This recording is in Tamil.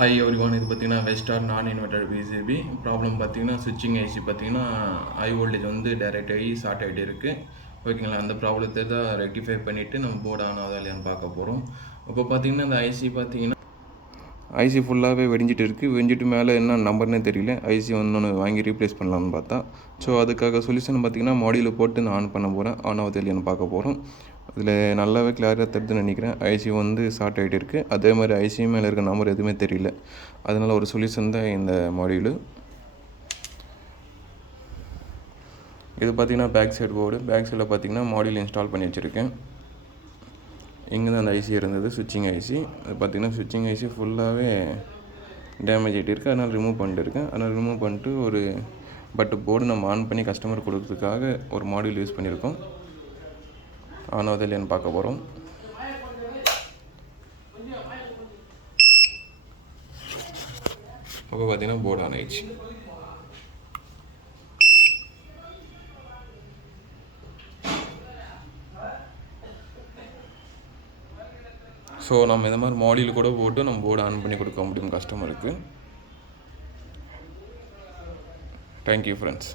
எவ்ரிவான் இது பார்த்தீங்கன்னா வெஸ்டார் நான் இன்வெர்டர் பிசிபி ப்ராப்ளம் பார்த்தீங்கன்னா ஸ்விட்சிங் ஐசி பார்த்தீங்கன்னா ஹை வோல்டேஜ் வந்து டைரக்ட் ஆகி ஷார்ட் ஆகிட்டு இருக்குது. ஓகேங்களா, அந்த ப்ராப்ளத்தை தான் ரெக்டிஃபை பண்ணிவிட்டு நம்ம போர்டு ஆன் ஆகுதா இல்லையான்னு பார்க்க போகிறோம். இப்போ பார்த்தீங்கன்னா இந்த ஐசி பார்த்தீங்கன்னா ஐசி ஃபுல்லாகவே வெடிஞ்சிட்டு இருக்குது. வெடிஞ்சிட்டு மேலே என்ன நம்பர்னே தெரியல. ஐசி ஒன்று வாங்கி ரீப்ளேஸ் பண்ணலான்னு பார்த்தா, ஸோ அதுக்காக சொல்யூஷன் பார்த்தீங்கன்னா மாடியில் போட்டு நான் ஆன் பண்ண போகிறேன். ஆன் ஆகுது இல்லையான்னு பார்க்க போகிறோம். இதில் நல்லாவே கிளியராக தெரியுதுன்னு நினைக்கிறேன். ஐசி வந்து ஷார்ட் ஆகிட்டு இருக்குது. அதே மாதிரி ஐசி மேலே இருக்க நம்பர் எதுவுமே தெரியல. அதனால் ஒரு சொல்யூஷன் தான் இந்த மாடியூலு. இது பார்த்திங்கன்னா பேக் சைடு போர்டு. பேக் சைடில் பார்த்திங்கன்னா மாடியூல் இன்ஸ்டால் பண்ணி வச்சுருக்கேன். இங்கே தான் அந்த ஐசி இருந்தது, ஸ்விட்சிங் ஐசி. அது பார்த்திங்கன்னா ஸ்விட்சிங் ஐசி ஃபுல்லாகவே டேமேஜ் ஆகிட்டு இருக்குது. அதனால் ரிமூவ் பண்ணிட்டு இருக்கேன். அதனால் ரிமூவ் பண்ணிட்டு ஒரு போர்டு நம்ம ஆன் பண்ணி கஸ்டமர் கொடுக்கறதுக்காக ஒரு மாடியூல் யூஸ் பண்ணியிருக்கோம். ஆன் ஆகுது இல்லையான்னு பார்க்க போகிறோம். அப்போ பார்த்தீங்கன்னா போர்டு ஆன் ஆயிடுச்சு. ஸோ நம்ம இந்த மாதிரி மாடியூல் கூட போட்டு நம்ம போர்டு ஆன் பண்ணி கொடுக்க முடியும் கஸ்டமருக்கு. Thank you friends.